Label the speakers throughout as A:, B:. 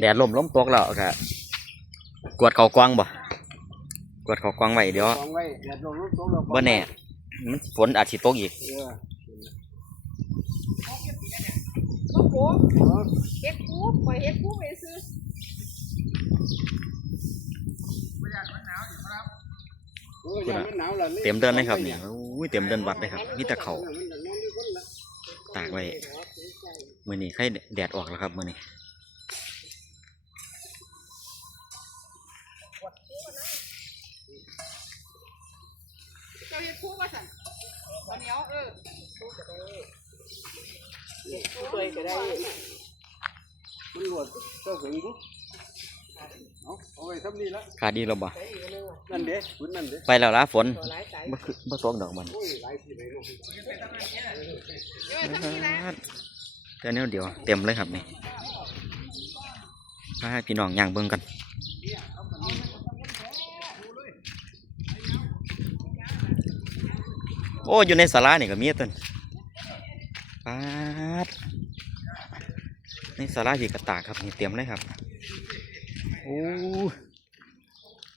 A: แดดลมล้มตกแล้วก็กวดเขากวางบ่กวดเขากวางไว้เดี๋ยว
B: กองไว้แดดลงลงตกแล้ว
A: บ่แน่มันฝนอาจสิตกอีก
B: เออ
C: โอ้โห
B: เนาะ
C: เฮ็ดคูปล่อยเฮ็ดคูไปซื้อ
B: โอ้ยอย่างมันหนาวแล้ว
A: เต็มเดินเลยครับนี่อุ้ยเต็มเดินวัดเลยครับมีแต่เขาตากไว้ มื้อนี้ใครแดดออกแล้วครับมื้อนี้
C: เจ้าเฮ็ดคูว่าสั่นข้าวเหนียวเออ
B: เคยก็ได้มันหลวดเจ้าหึงบุ๊เอาเอาไว้ทำนี่ละ
A: ขาดดีแล้วบ่
B: นั่นเด้คุณนั่นเด้
A: ไปแล้วละฝน
C: ตัวหลายสาย
A: บ่คือบ่ตกดอกมัน
B: โอ้ยหลายที่ไหนเนาะ
C: เออทั้งนี้นะ
A: แต่แนวเดี๋ยวเต็มเลยครับนี่มาให้พี่น้องย่างเบิ่งกันโอ้อยู่ในศาลานี่ก็มีต้นปาดในศาลาที่กระตากครับนี่เต็มเลยครับโอ้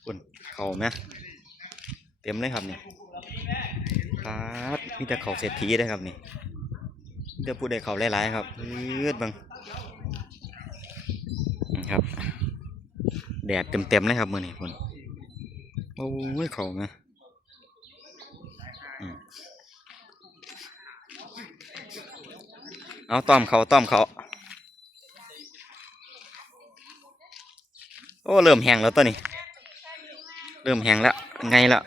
A: คุนเข่าไหมเต็มเลยครับนี่ปาดมีแต่เขาเศรษฐีเลยครับนี่ มีแต่ผู้ใดเขาหลายๆครับยืดบังนะครับ แดดเต็มๆเลยครับมือนี้คุณโอ้ยเขาไหมอืมเอาต้อมเขาต้อมเขาโอ้เริ่มแห้งแล้วตัวนี้ เริ่มแห้งแล้วไงแล้ว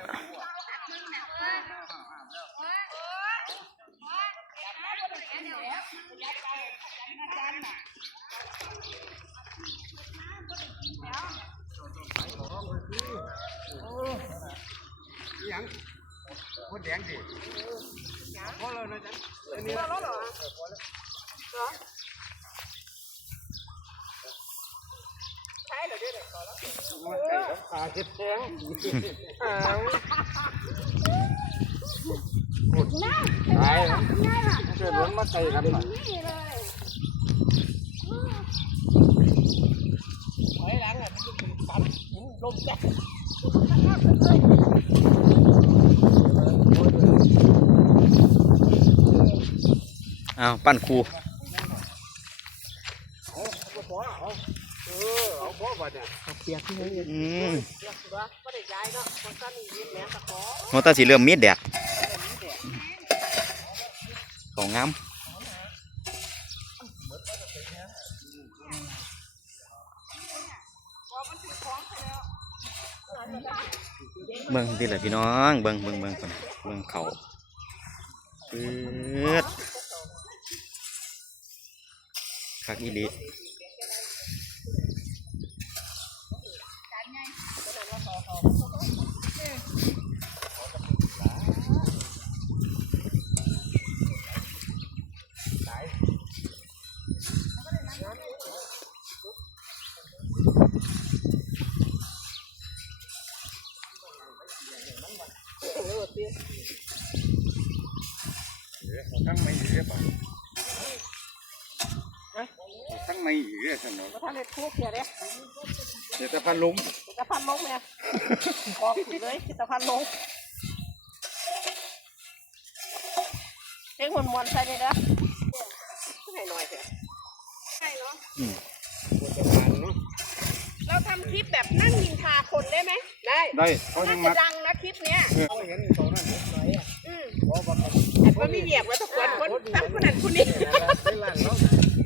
C: ใช่เหรอเด้อ
B: ขาเจ็บแข้ง
C: ง่าย
B: ตายเกิดล้นมาใส่กันน่ะ
C: นี่เลยไว้หลังอะมันจะเป็นปันลมจัด
A: เอาปั้นครู
B: เอาเอาพอเอาเออเอาพอบัดเนี่ย
A: อืม
C: เดี๋ยวสิว่าบ่ได้ย้ายเนาะคนสั้นนี่ยิ้มแหลมตะขอ
A: หัวตาสีเริ่มมีดแดดเขางามเบิ่งดีแหละพี่น้อง เบิ่งเบิ่งเบิ่งคนเบิ่งเขาปื๊ด คักอีลิ
B: ทั้งไม่เรียบทั้ง ไม่เรียบสนอง
C: บ่ทันได้ทุกเสียเด้
B: เดี๋ยวจะพันลุม
C: ผลิตภัณฑ์ลงเนี่ยออกสุดเลยผลิตภัณฑ์ลงเพลงมวนๆใส่นี่เด้อให้หน่อยเถอะใช่เนาะ
B: บนสะพานเนาะ
C: เราทำคลิปแบบนั่งยินทาคนได้ไหม ได้
B: ได้เขา
C: น่า
B: ยัง
C: จะ
B: มัด
C: ดังนะคลิปเนี้ย
B: เขาเห็นตอนนั้นไหนอะ
C: อืม
B: พอบัก
C: แต่ก็มีเหยียบไว้ตะกวนคนทั้งคนนั้นคนนี้
B: เป็นหลังเนาะ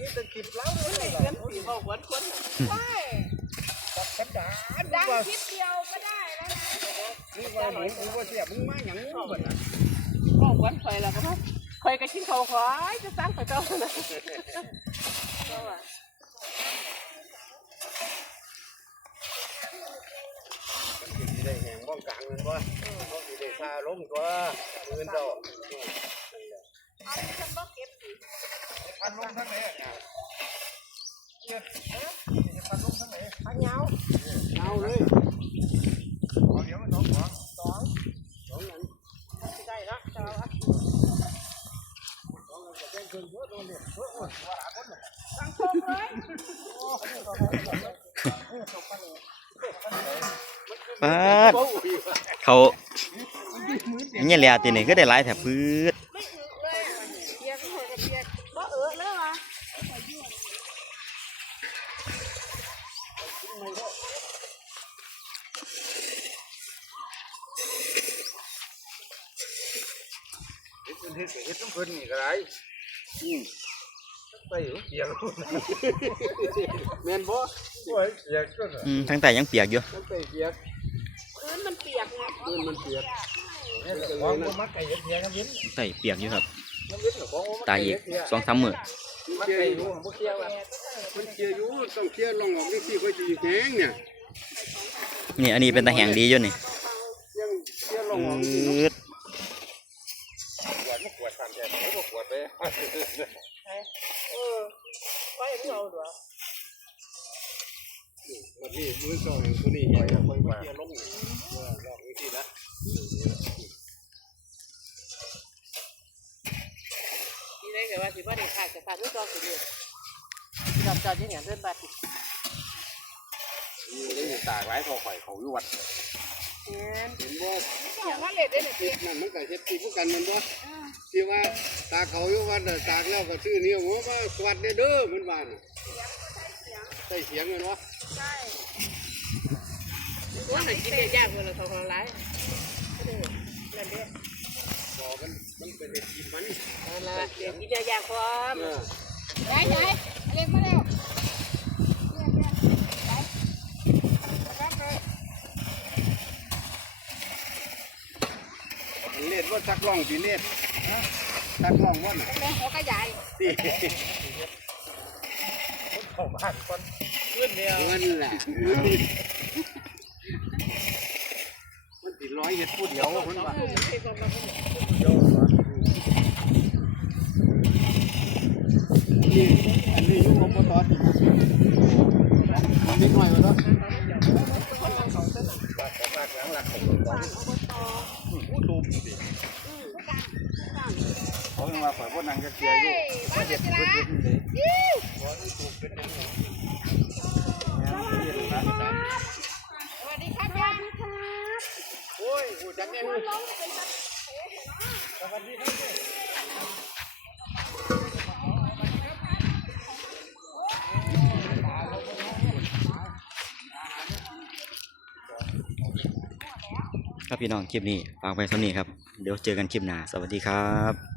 B: นี่จะกิบแล้ว
C: คนไหนเงินผีบอกวันคนน่ะใช่
B: กระดาษ
C: ดังคลิปเดียวก็ได้แล้วนะ
B: นี่ว่าหนูกูว่าเสียมึงมาหยังบ่นะ
C: บอกวันคอยแล้วก็มาคอยกระชิ้นเขาคอยจะสร้างไปเจ้านะก็ว่า
B: สิได้แหงบ้องกลางนั่นว่าเขาสิได้ซาลงตัวเงินเจ้า
C: เอาที่ฉันบอกเก็บ
B: พันลงทั้งไหนพันลงทั้งไหน
C: เอาเงา
B: เอาเลยเอาเดี๋ยวมันสองของ
C: สอง
B: สองนั้น
C: สิได้ละจะเอาอัน
B: สองนั้นจ้งเกินเยอะตรงนี้เออว่าหาคน
C: สังคมเลย
A: ปาดเขาเนี่ยแหละตีนี่ก็ได้หลายแถบพืช
C: เปียกก็ให้เปียกบ่เออเลยวะ
B: เฮ็ดเฮ็ดเฮ็ดน้ำเพิ่นนี่ก็ได้อืมไปอยู่เปียกแม่นบ่โอ้ยเปียกก็น่ะ
A: อืมทั้งแต่ยังเปียกอยู่
B: มันไปเปียก
C: พื้นมันเปียกไง
B: พื้นมันเปียกเนี่ยของบ่มักไก่เฮ็ดเปียกน้ำเย็น
A: ใส่เปียกอยู่ครับ
B: น้ำเย็นก็ของบ่มัก
A: ตายอีกสองสามมื้อ
B: มักไก่อยู่บ่เคี่ยวอะมันเคี่ยวอยู่ต้องเคี่ยวลองออกนี่สิค่อยสิแห้งเนี่ย
A: นี่อันนี้เป็นตาแหงดีอยู่นี่
B: ยังเคี่ยวลองออก
A: พื
B: นี่เนาะ
A: ช
B: ปวดบ่ปวดตามใจ บ่ปวดไป
C: เออไปมึงเอาด้วย
B: วันนี้มื้อสองตัวนี้เฮ็ดค่อยมาเคี่ยวลงนี่เออลองวิธีนะ
C: ที่ไหนก็ว่าสิบ่ได้ขาดจะขาดไม่จอสิเนี่ยจอดจอดที่เนี่ยเดินบัด
B: นี่ได้ตากไว้พอข่อยเขาอยู่วัด
C: เห็น
B: เห็นบ่
C: อย่างว่าเล็ดได้เนี่ย
B: เฮ็ดนั่นมันก็เฮ็ดติดคือกันแม่นบ่ ที่ว่าตากเขาอยู่วัดน่ะตากแล้วก็ซื้อเนี่ยหัวมาวัดเด้อเด้อมันว่าน่ะใส่เสียงแม่นบ่
C: ว่าหันกินได้ยากเลยเขาของร้ายนั่นเด้
B: บ่มันมันเป็นเฮ็ดกินมัน
C: นั่นละเดี๋ยวกินได้ยากพร้อม
B: เออ
C: ไหนไหนเล็กมาแล้ว
B: เล่นว่าสักล่องสิเล่นฮะสักล่องบ่น่ะ
C: แม่เขาก็ใหญ่
B: ติเข้าบ้านก่อน
C: ขึ้นเดียว
B: มันแหละมันติดร้อยเฮ็ดผู้เดียวเพิ่นว่านี่อันนี้ยู่อบตตินิดหน่อยว่าเนาะเขามาฝ่ายพ วกนางจะเกียร์อยู่เขาเด็ดเด็ดเด็ดเลย
C: สวัสดีครับยาย
B: โอ้ยกูจักแน่เลย
A: ครับพี่น้องคลิปนี้ฝากไปสำนี้ครับ เดี๋ยวเจอกันคลิปหน้า สวัสดีครับ